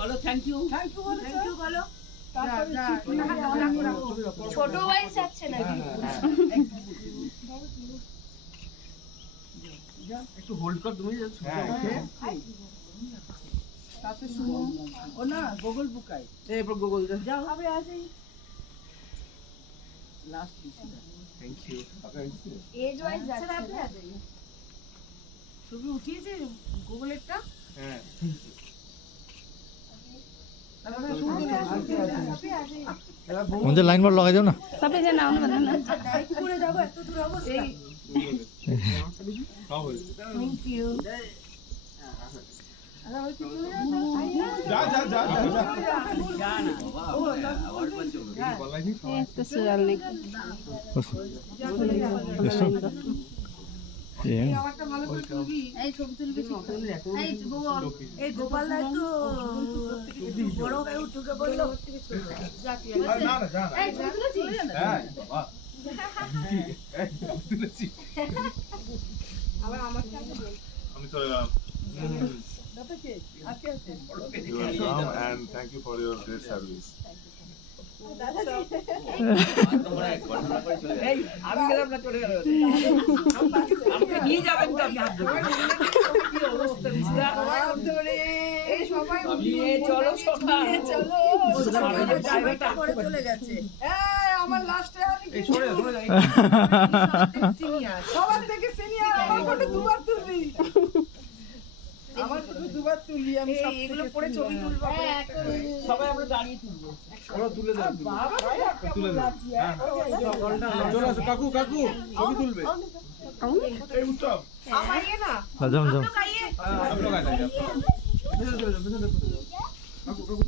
বলো thank you বলো ছোট ভাই যাচ্ছে নাকি? একটু হোল্ড কর তুমি তাতে শুনো ও না গুগল বুকাই এরপর গুগল যাও হবে আসেই লাস্ট থ্যাংক ইউ এজ ওয়াইজ যাচ্ছে আপনি ছবি উঠিয়েছে গুগলেরটা হ্যাঁ আমাদের লাইন বার লাগাই দাও না সবে যে নাম না একটু করে যাব এত দূর অবস্থা থ্যাংক ইউ যা যা যা যা तो सुजाल नहीं আমারটা ভালো করে তুলবি এই ছবি তুলবি এই গোপাল এই গোপাল দা একটু বড় হয়ে উঠে বললো না না যা এই ছবি তুলেছিস হ্যাঁ বাহ তুলেছি আবার আমারটা আমি তো দাদা কে আজকে আছে you are welcome and thank you for your great service এই আমি গেলাম না চলে গেল আপনি নিয়ে যাবেন তো আপনি হাত ধরে কি অবস্থা দিছিলা ধরে এই সবাই নিয়ে চলো সবাই চলো ড্রাইভারটা করে চলে গেছে এই আমার লাস্টে এই সরে যাই সিনিয়র সবার থেকে সিনিয়র আমার ফটো দুবার তুলবি আমার ফটো দুবার তুললি আমি এগুলো পরে ছবি তুলবো সবাই আমরা দাঁড়িয়ে তুলবো ওরা তুলে দেন বাবা তুলে দেন চলো আসো কাকু কাকু ছবি তুলবে এই উৎসব আমার ইয়ে না যাও যাও आप लोग आ जाइए